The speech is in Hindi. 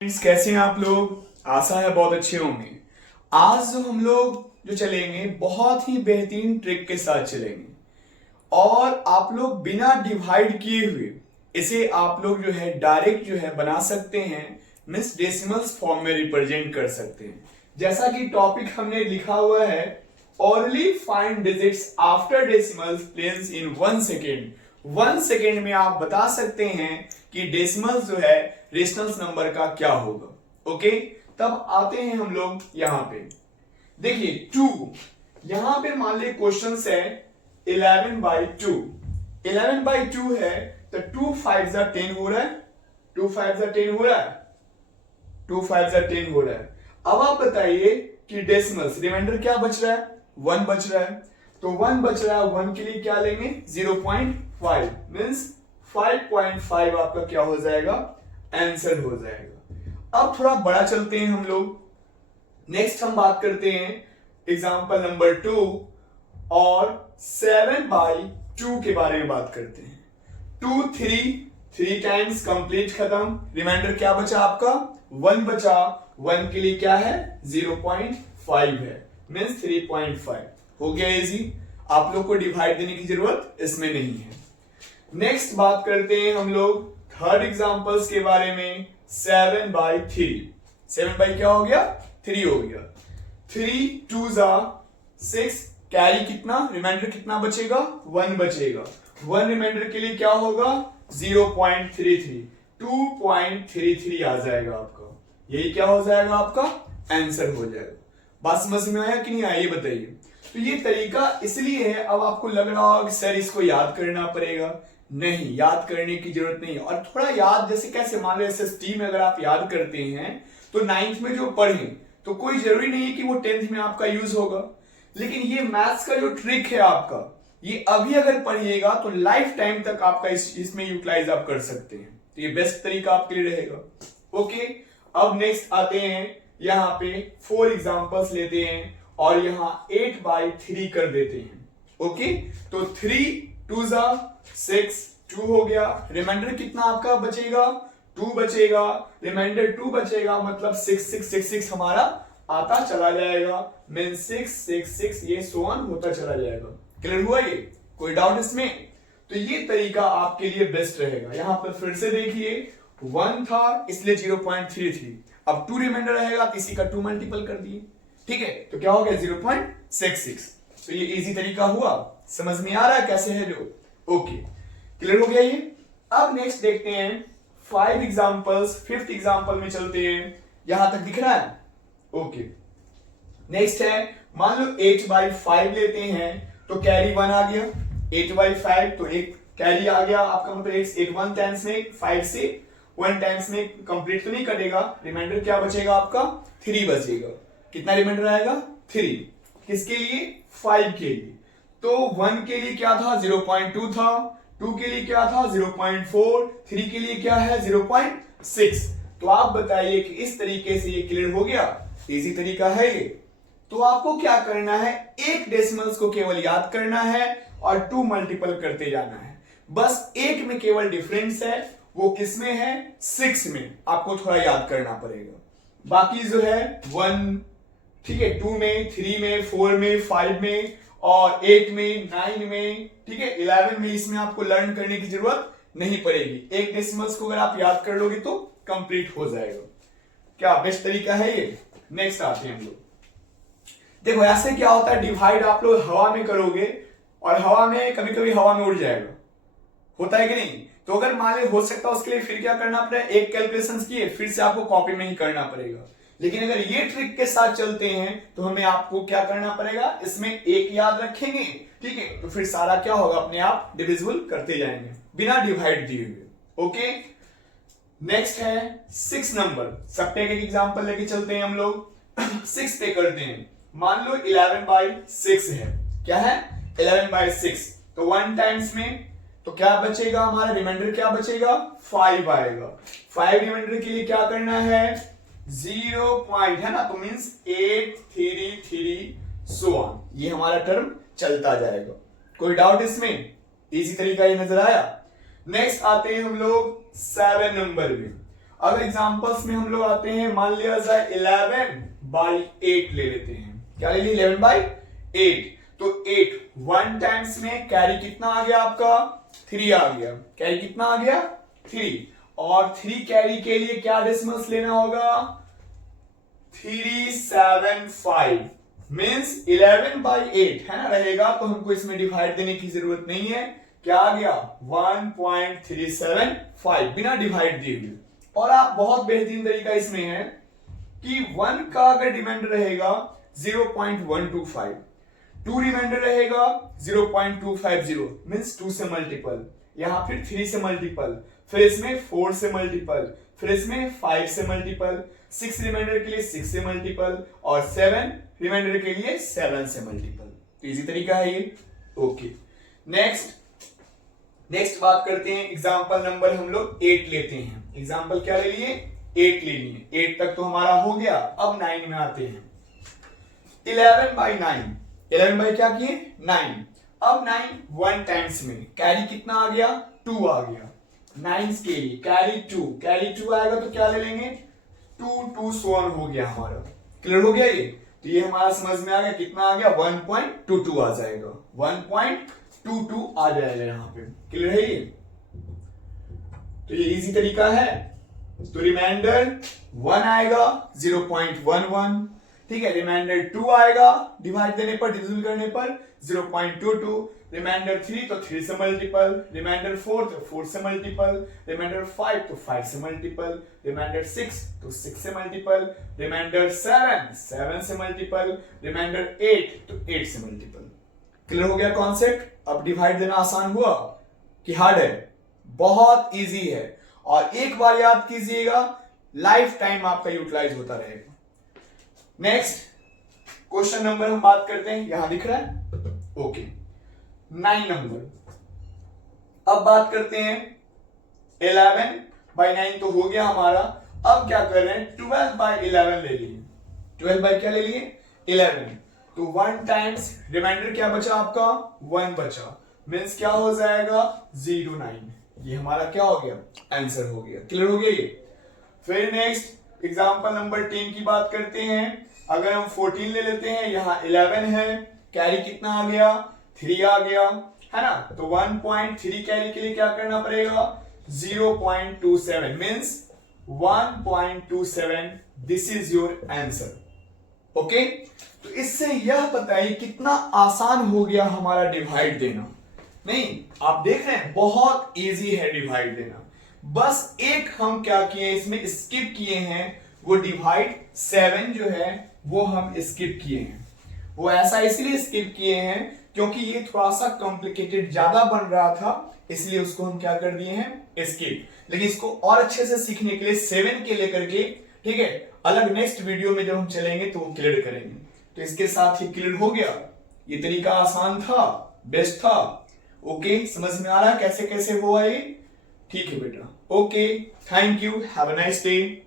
फ्रेंड्स, कैसे हैं आप लोग। आशा है बहुत अच्छे होंगे। आज हम लोग जो चलेंगे बहुत ही बेहतरीन ट्रिक के साथ चलेंगे और आप लोग बिना डिवाइड किए हुए इसे आप लोग जो है डायरेक्ट जो है बना सकते हैं, मींस डेसिमल्स फॉर्म में रिप्रेजेंट कर सकते हैं। जैसा कि टॉपिक हमने लिखा हुआ है, orally find digits after decimals place in 1 second. 1 second में आप बता सकते हैं कि डेसिमल्स जो है रेशनल्स नंबर का क्या होगा। ओके, तब आते हैं हम लोग यहां पे। देखिए 2, यहां पे मान ली क्वेश्चन है 11/2। 11/2 है तो 2 5 10 हो रहा है। 2 5 10 हो रहा है। 2 5 10 हो रहा है। अब आप बताइए कि डेसिमल्स रिमाइंडर क्या बच रहा है, 1 बच रहा है। तो 1 बच रहा है, 1 के लिए क्या लेंगे 0.5 मींस 5.5 आपका क्या हो जाएगा, आंसर हो जाएगा। अब थोड़ा बड़ा चलते हैं हम लोग। नेक्स्ट हम बात करते हैं एग्जांपल नंबर 2 और 7/2 के बारे में बात करते हैं। 2 3 टाइम्स कंप्लीट खत्म। रिमाइंडर क्या बचा आपका, 1 बचा। 1 के लिए क्या है 0.5 है मीन्स 3.5 हो गया इजी। आप लोग को डिवाइड देने की जरूरत इसमें नहीं है। नेक्स्ट बात करते हैं हम लोग थर्ड एग्जांपल्स के बारे में। 7/3। 7 क्या हो गया 3 हो गया। 3 2 6 कैरी कितना, रिमाइंडर कितना बचेगा 1 बचेगा। 1 रिमाइंडर के लिए क्या होगा 0.33 2.33 आ जाएगा आपका। यही क्या हो जाएगा आपका आंसर हो जाएगा। बात समझ में आया कि नहीं आया ये बताइए। तो ये तरीका इसलिए है, अब आपको लग रहा होगा कि सर इसको याद करना पड़ेगा। नहीं, याद करने की जरूरत नहीं। और थोड़ा याद जैसे कैसे, मान लो एसएसटी में अगर आप याद करते हैं तो 9th में जो पढ़े तो कोई जरूरी नहीं है कि वो 10th में आपका यूज होगा। लेकिन ये मैथ्स का जो ट्रिक है आपका, ये अभी अगर पढ़िएगा तो लाइफ टाइम तक आपका इसमें यूटिलाइज आप कर सकते हैं। तो ये बेस्ट तरीका आपके लिए रहेगा। ओके, अब नेक्स्ट आते हैं यहां पे 4 एग्जांपल्स लेते हैं और यहां 8/3 कर देते हैं। ओके, तो 3 2 6 2 हो गया। रिमाइंडर कितना आपका बचेगा 2 बचेगा। रिमाइंडर 2 बचेगा मतलब 6 6 6 6 हमारा आता चला जाएगा। मीन 6 6 6 ये सोन होता चला जाएगा। क्लियर हुआ ये, कोई डाउट इसमें। तो ये तरीका आपके लिए बेस्ट रहेगा। यहां पर फिर से देखिए 1 था इसलिए 0.33। अब 2 रिमाइंडर रहेगा तो इसी का 2 मल्टीपल कर दिए। ठीक है, तो क्या हो गया 0.66। तो ये इजी तरीका हुआ। समझ में आ रहा है कैसे है जो। ओके, क्लियर हो गया ये। अब नेक्स्ट देखते हैं 5 एग्जांपल्स। 5th एग्जांपल में चलते हैं। यहां तक दिख रहा है। ओके, नेक्स्ट है मान लो 8/5 लेते हैं तो कैरी 1 आ गया। 8/5 तो एक कैरी आ गया आपका, मतलब 8 1 टाइम्स में 5 से 1 टाइम्स में कंप्लीट तो नहीं करेगा। रिमाइंडर क्या बचेगा आपका 3 बचेगा। कितना रिमाइंडर आएगा 3। किसके लिए 5 के लिए। तो 1 के लिए क्या था 0.2 था। 2 के लिए क्या था 0.4। 3 के लिए क्या है 0.6। तो आप बताइए कि इस तरीके से ये क्लियर हो गया। इजी तरीका है ये। तो आपको क्या करना है, एक डेसिमल्स को केवल याद करना है और 2 मल्टीपल करते जाना है। बस एक में केवल डिफरेंस है, वो किस में है 6 में। आपको थोड़ा याद करना पड़ेगा। बाकी जो है 1, ठीक है, 2 में 3 में 4 में 5 में और 8 में 9 में, ठीक है, 11 में इसमें आपको लर्न करने की जरूरत नहीं पड़ेगी। एक डेसिमल्स को अगर आप याद कर लोगे तो कंप्लीट हो जाएगा। क्या बेस्ट तरीका है ये। नेक्स्ट आते हैं हम लोग। देखो ऐसे क्या होता है, डिवाइड आप लोग हवा में करोगे और हवा में कभी कभी हवा में उड़ जाएगा, होता है कि नहीं। तो अगर मान लो हो सकता है उसके लिए फिर क्या करना पड़ेगा, एक कैलकुलेशंस किए फिर से आपको कॉपी में ही करना पड़ेगा। लेकिन अगर ये ट्रिक के साथ चलते हैं तो हमें आपको क्या करना पड़ेगा, इसमें एक याद रखेंगे, ठीक है, तो फिर सारा क्या होगा अपने आप डिविजिबल करते जाएंगे बिना डिवाइड दिए हुए। ओके, नेक्स्ट है 6 नंबर। सब पे एक एग्जांपल लेके चलते हैं हम लोग। 6 पे करते हैं। मान लो 11/6 है। क्या है 11/6। तो 1 टाइम्स में तो क्या बचेगा हमारा, रिमाइंडर क्या बचेगा 5 आएगा। 5 रिमाइंडर के लिए क्या करना है 0 पॉइंट है ना, तो मींस 8 3 3 सो ऑन। ये हमारा टर्म चलता जाएगा। कोई डाउट इसमें, इजी तरीका ये नजर आया। नेक्स्ट आते हैं हम लोग 7 नंबर में अगर एग्जांपल्स में हम लोग आते हैं, मान लिया जाए 11/8 ले लेते हैं। क्या ले लिए? 11/8। तो 8 1 टाइम्स में कैरी कितना आ गया आपका? 3 आ गया। कैरी कितना आ गया? 3। और 3 कैरी के लिए क्या डेसिमल्स लेना होगा? 375 मीन्स 11/8 है ना रहेगा, तो हमको इसमें डिवाइड देने की जरूरत नहीं है। क्या आ गया? 1.375 बिना डिवाइड दिए हुए। और आप बहुत बेहतरीन तरीका इसमें है कि 1 का अगर रिमाइंडर रहेगा 0.125, 2 रिमाइंडर रहेगा 0.250 मीन्स 2 से मल्टीपल, यहां फिर 3 से मल्टीपल, फिर इसमें 4 से मल्टीपल, फिर इसमें 5 से मल्टीपल, 6 रिमाइंडर के लिए 6 से मल्टीपल, और 7 रिमाइंडर के लिए 7 से मल्टीपल। तो इजी तरीका है ये। ओके, नेक्स्ट बात करते हैं। एग्जांपल नंबर हम लोग 8 लेते हैं। एग्जांपल क्या ले लिए? 8 ले लिए। 8 तक तो हमारा हो गया। अब 9 में आते हैं। 11/9, 11 बाई क्या किए? 9। अब 9 1 टाइम्स में कैरी कितना आ गया? 2 आ गया। 9 के लिए कैरी 2 आएगा तो क्या ले लेंगे? 2 सोन हो गया हमारा। क्लियर हो गया ये? तो ये हमारा समझ में आ गया। कितना आ गया? 1.22 आ जाएगा। 1.22 आ जाएगा यहाँ पे। क्लियर है ये? तो ये इजी तरीका है। तो रिमाइंडर 1 आएगा 0.11, ठीक है। रिमाइंडर 2 आएगा डिवाइड देने पर, डिविजन करने पर 0.22। रिमाइंडर 3 तो 3 से मल्टीपल, रिमाइंडर 4 तो 4 से मल्टीपल, रिमाइंडर 5 तो 5 से मल्टीपल, रिमाइंडर 6 तो 6 से मल्टीपल, रिमाइंडर 7 से मल्टीपल, रिमाइंडर 8 तो 8 से मल्टीपल। क्लियर हो गया कॉन्सेप्ट? अब डिवाइड देना आसान हुआ कि हार्ड है? बहुत इजी है। और एक बार याद कीजिएगा, लाइफ टाइम आपका यूटिलाइज होता रहेगा। नेक्स्ट क्वेश्चन नंबर हम बात करते हैं, यहां दिख रहा है? Okay, 9 number. अब बात करते हैं 11/9 तो हो गया हमारा। अब क्या कर रहे हैं? 12/11 ले लिए। 12 बाई क्या ले लिए? 11। तो 1 टाइम्स रिमाइंडर क्या बचा आपका? 1 बचा, मीन्स क्या हो जाएगा? 09। ये हमारा क्या हो गया? आंसर हो गया। क्लियर हो गया ये? फिर नेक्स्ट एग्जांपल नंबर 10 की बात करते हैं। अगर हम 14 ले लेते हैं, यहां 11 है, कैरी कितना आ गया? 3 आ गया, है ना। तो 1.3 कैरी के लिए क्या करना पड़ेगा? 0.27 means 1.27। This is your answer. Okay, तो इससे यह बताइए कितना आसान हो गया हमारा डिवाइड देना। नहीं, आप देख रहे हैं बहुत इजी है डिवाइड देना। बस एक हम क्या किए, इसमें स्किप किए हैं, वो डिवाइड 7 जो है वो हम स्किप किए हैं। वो ऐसा इसलिए स्किप किए हैं क्योंकि ये थोड़ा सा कॉम्प्लिकेटेड ज्यादा बन रहा था, इसलिए उसको हम क्या कर दिए हैं? स्किप। लेकिन इसको और अच्छे से सीखने के लिए 7 के लेकर के, ठीक है, अलग नेक्स्ट वीडियो में जब हम चलेंगे तो वो क्लियर करेंगे। तो इसके साथ ही क्लियर हो गया। ये तरीका आसान था, बेस्ट था। ओके, समझ में आ रहा है कैसे कैसे हुआ ये? ठीक है बेटा। Okay, thank you, have a nice day.